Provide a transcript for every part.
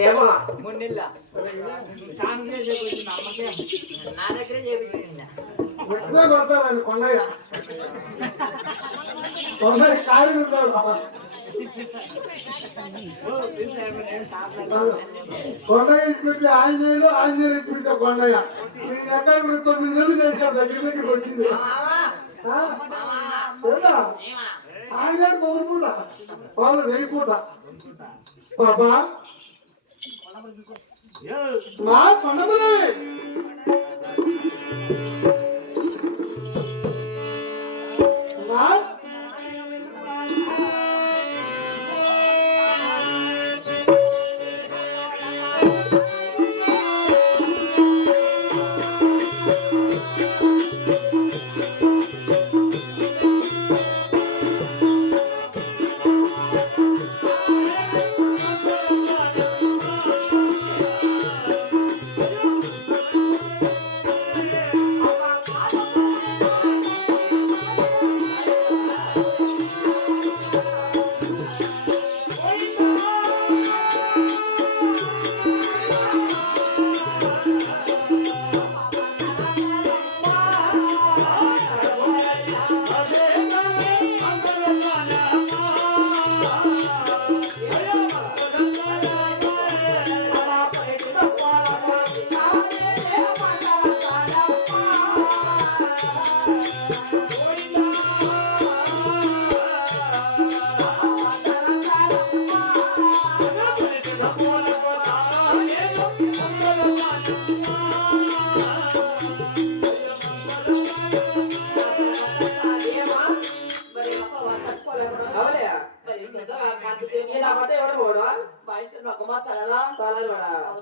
ఏమో. నెలల నా దగ్గరే చేపించింది ఎట్లా కొడతాడు కొండయ్య కొండయ్య కారు కొండయ్య ఇప్పించి ఆంజనేయులు ఆంజనేయులు ఇప్పించే కొండయ్య నేను ఎక్కడ కూడా తొమ్మిది నెలలు చేశాను దగ్గర దగ్గరికి వచ్చింది? ఆయన పౌరుపూట వాళ్ళు రేయిపూట బాబా. మా కొండమలే.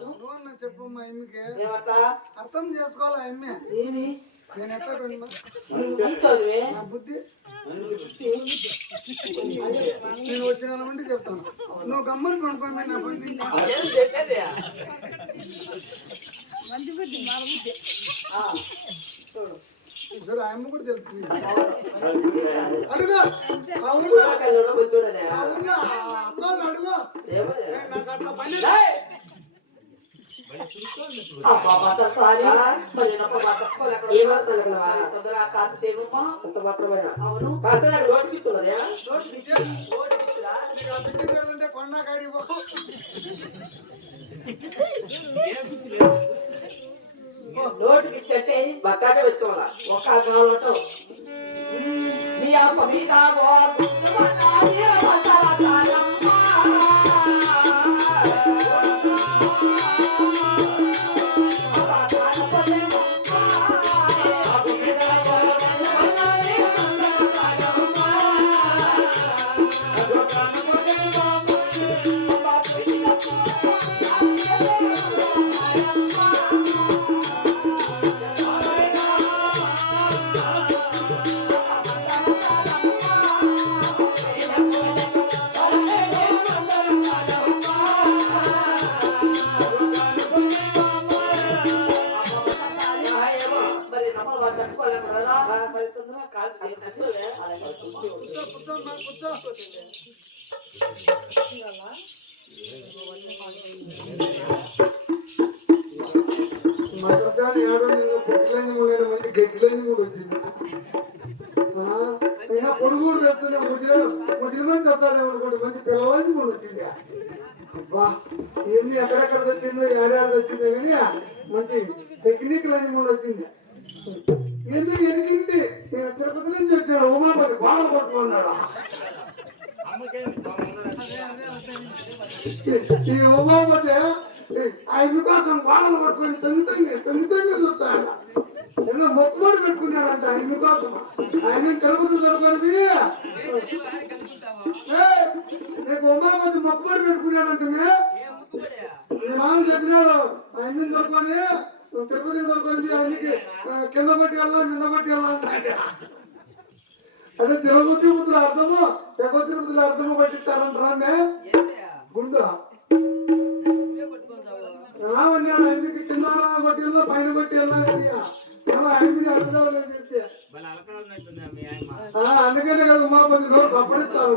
నువ్వు చెప్పమ్మా ఎమ్మికి ఏమట్లా? అర్థం చేసుకోవాలా ఏమి? నేను ఎట్లా నా బుద్ధి? నేను వచ్చిన మంటే చెప్తాను. నువ్వు గమ్మని కొనుక్కోండి నా బండి ఇంకా. ఏం చేసేది? చూడు. ఆ అమ్మ కూడా తెలుస్తుంది. అడుగు. ఆ ఊర్లో. ఊర్లో అడుగు. ఏమో ఏ, నాకు అట్లా పని కొండ కాడి పో నోటిపించంటే బక్కాకే వేసుకోవాలా ఒక కావాలంటావు అమ్మ మీద చుట్టాలు ఏడో నేను పొట్టిలేని మూడైన మంది గట్టిలేని కూడా వచ్చింది ఆ, అయినా ముసలి ముసలి మంది అనుకోండి మంచి పిల్లలని కూడా వచ్చింది అబ్బా ఎన్ని ఎక్కడెక్కడ వచ్చిందో ఏడాది వచ్చిందో కానీ మంచి టెక్నికల్ అని కూడా వచ్చింది ఎందుకు ఎనికింటి నేను తిరుపతి నుంచి వచ్చాను ఉమాపతి బాగా పట్టుకున్నాడు ఈ ఉమాపతి ఆయన కోసం బాధలు పట్టుకొని తొంగి తొంగి చూస్తాడు ఏదో మొక్కుబడి పెట్టుకున్నాడంట ఆయన కోసం ఆయన తిరుపతి దొరకని నీకు ఉమాపతి మొక్కుబడి పెట్టుకున్నాడంట మీ మీ మామ చెప్పినాడు ఆయన దొరకని తిరుపతి దొరకని ఆయనకి కింద పట్టి వెళ్ళా నింద పట్టి వెళ్ళా అదే తిరుపతి ముద్దుల అర్థము తెగ తిరుపతిలో అర్థము పట్టిస్తారంటారా గుండు. రావన్నాడు ఆయనకి కింద కొట్టి వెళ్ళా పైన కొట్టి వెళ్ళాలి ఏమో ఆయనని అడుగుదామని చెప్తే ఆ, అందుకనే కదా ఉమాపతి నోరు సపడిస్తాడు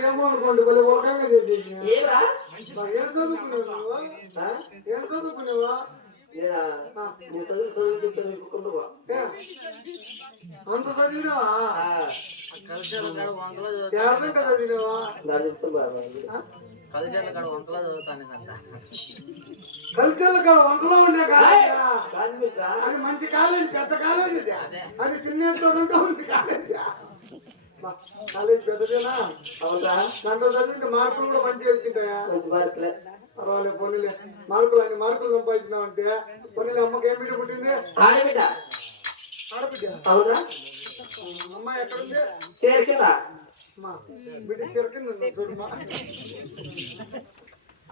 ఏమో అనుకోండి ఉలకంగా ఏం చదువుకునేవా? ఏం నేనా? చదువు చదువు? అంత చదివినావా? అర్థం కదా చదివినావా? నాకు చెప్తాను బాబా కలిసేల కాడ వంకలో చదువుతాను కల్చర్ల కాడ వంటలో ఉండే అది మంచి కాలేజీ పెద్ద కాలేజీ ఇది. అది చిన్న చదువుతా ఉంది కాలేజీ? కాలేజీ పెద్దదేనా? అవునా దాంట్లో చదివింటే మార్కులు కూడా మంచిగా వచ్చింటాయా మార్కులే. పర్వాలేదు పొన్నిలే మార్కులు అన్ని మార్కులు సంపాదించినావంటే పొన్నిలే అమ్మకి ఏం బిడ్డ పుట్టింది? ఆడే బిడ్డ ఆడబిడ్డ? అవునా? అమ్మాయి ఎక్కడుంది? చేరు కింద. అమ్మా బిడ్డ చిరకింది చూడమ్మా.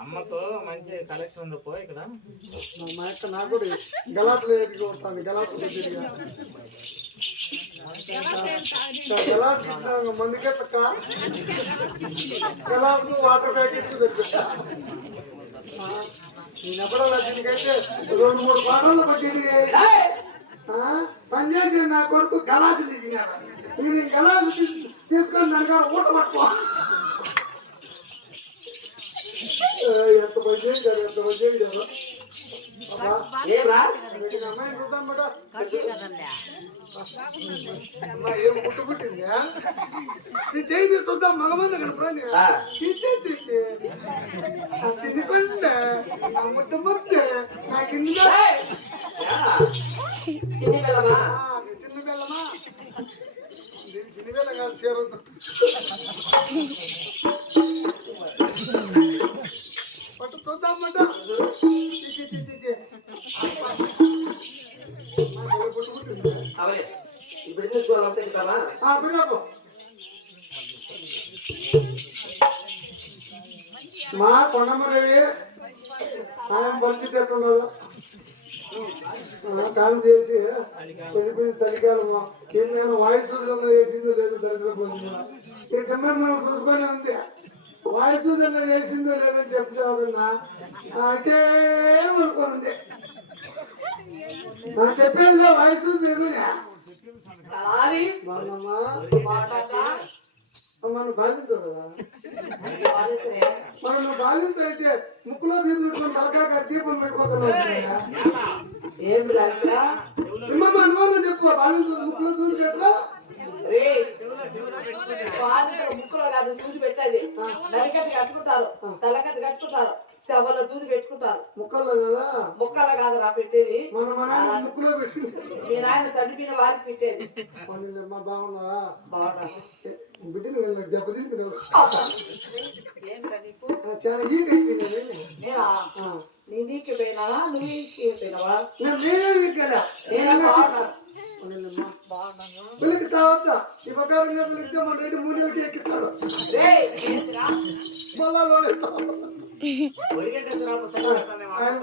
అమ్మకు మంచి కలెక్షన్ ఉంది పో ఇక్కడ. మా యొక్క నాకు కూడా గలాసులు ఎదిగి వస్తుంది గలాసులు మందుకే తక్క వాటర్ ప్యాకెట్ తెప్పిస్తా నేను దీనికైతే రెండు మూడు పాటలు పట్టింది పనిచేసి నా కొడుకు గలాసులు ఇచ్చినారు నేను తీసుకొని దాని కాడ ఊట పట్టుకో ఎంత పని చేశారు ఎంత పని చేశారు చేయి తీసి చూద్దాం మగమంది కనపడని చిన్ని కొండ ముద్ద ముద్ద నా కింద. చిన్ని పిల్లమా చిన్న బెల్లమా? దీని చిన్న బెల్లం కాదు చీరంత పట్టు చూద్దాం మా కొండమరవి ఆయన పరిస్థితి ఎట్లున్నదో కాలం చేసి వెళ్ళిపోయిన చలికాలం ఏమైనా వాయిస్ లేదు చేసిందో లేదో దరిద్రపోయింది ఈ చిన్న చూసుకొని ఉంది. వాయిస్ చూద్దాంలో చేసిందో లేదో చెప్తామన్నా అంటే అనుకోనుంది చెప్పేది వాయిస్ మాటగా మనం కదా బాధితులే. మనం బాధ్యత అయితే ముక్కులో తీసి పెట్టుకుని తలకాయ దీపం పెట్టుకోకుండా ఏం పిల్లలరా నిమ్మమ్మ అనుమానం చెప్పు బాధ్యత ముక్కులో దూరి పెట్టరా రే బాధితులు ముక్కులో కాదు దూది పెట్టేది నరికట్టు కట్టుకుంటారు తలకట్టు కట్టుకుంటారు శవలో దూది పెట్టుకుంటారు. ముక్కల్లో కదా? ముక్కలు కాదు రా పెట్టేది మన మన ఆయన ముక్కులో పెట్టింది. మీ నాయన చనిపోయిన వారికి పెట్టేది. బాగున్నావా? బాగున్నా. బిడ్డను వెళ్ళి దెబ్బతిని ఏంట్రా నీకు చాలా ఈక్ అయిపోయింది నేనా? నీ నీకు పోయినావా? నువ్వు నీకు పోయినావా? నేను నేనే వీకెళ్ళా నేనా బాగున్నాను పిల్లకి చావద్దా ఈ ప్రకారం వెళ్తే మన రెడ్డి మూడు నెలలకి ఎక్కిస్తాడు రే ఏంటిరా? మళ్ళా ఆయన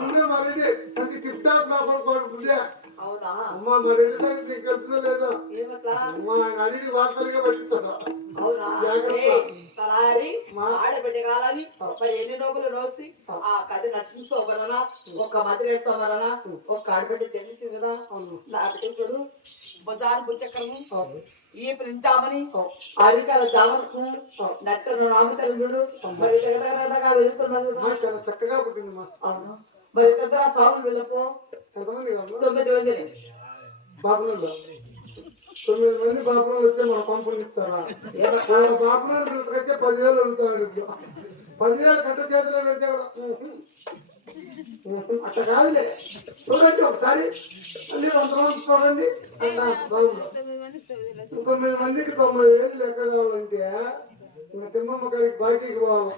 టిప్ టాప్ నా ముందే అమ్మ సంగతి నీకు తెలుస్తుందో అమ్మ ఆయన అడిగి వార్తలుగా ఆడబిడ్డ కాలని మరి ఎన్ని నోగులు నోసి ఆ కథ నచ్చిన సోమరణ ఒక్క మధురేడు సోమరణ ఒక్క ఆడబిడ్డ తెలిసి కదా నా బిడ్డ భుజక్రము అవును. ఈ ప్రించామని అరికాల జామను నట్టను నామతలుడు మరి వెళ్తున్నాడు అమ్మ చాలా చక్కగా పుట్టింది మా అవును. మరి దగ్గర సాగులు వెళ్ళపో. ఎంతమంది తొమ్మిది మందిని బాపనలు తొమ్మిది మంది బాపనలు వచ్చే పంపులు ఇస్తారా? బాపనలు పిలుచుకొచ్చే పదివేలు ఇప్పుడు. పదివేలు కట్ట చేతిలో పెడితే కూడా. అట్లా కాదులే. చూడండి ఒకసారి. మళ్ళీ వంద మంది చూడండి. తొమ్మిది మందికి తొమ్మిది వేలు లెక్క కావాలంటే ఇంకా తిమ్మమ్మ కాడికి బాకీకి పోవాలి?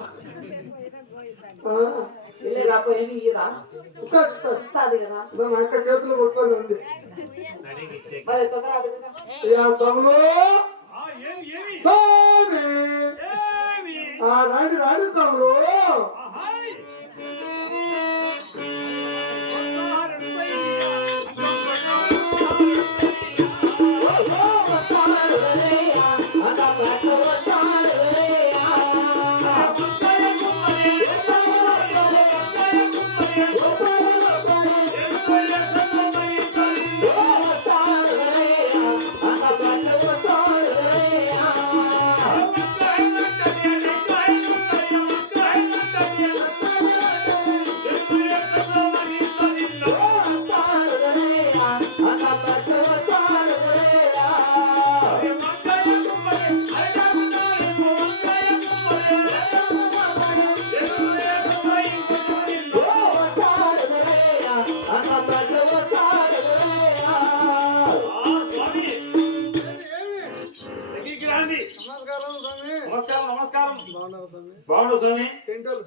మా అక్క చేతులు కొట్టుకొని ఉంది రాండి రాడు తమ్ముడు.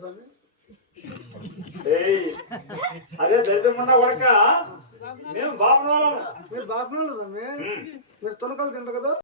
స్వామి. బాబు వాళ్ళు మీరు బాబు వాళ్ళు మీరు తొనకాలు తింటారు కదా.